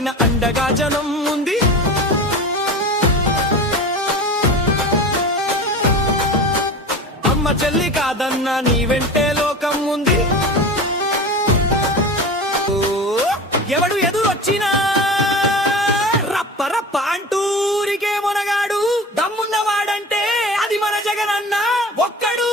పైన అండగా జనం ఉంది. అమ్మ చెల్లి కాదన్నా నీ వెంటే లోకం ఉంది. ఎవడు ఎదురొచ్చినా రప్ప రప్ప అంటూరికే మునగాడు. దమ్మున్నవాడంటే అది మన జగనన్న ఒక్కడు.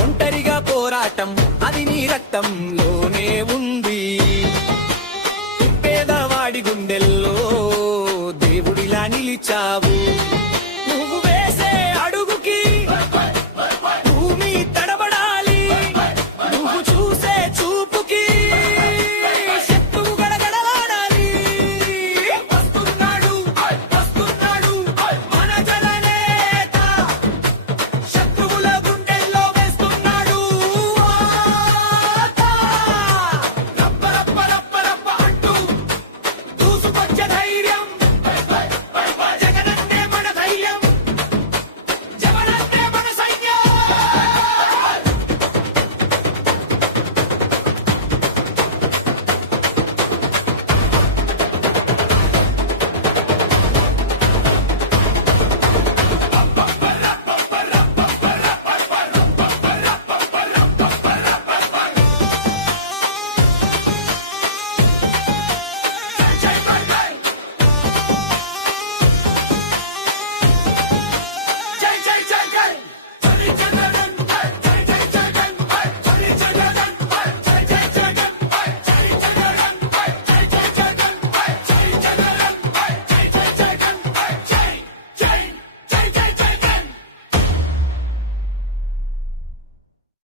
ఒంటరిగా పోరాటం అది నీ రక్తంలోనే ఉంది. పేదవాడి గుండెల్లో దేవుడిలా నిలిచావు.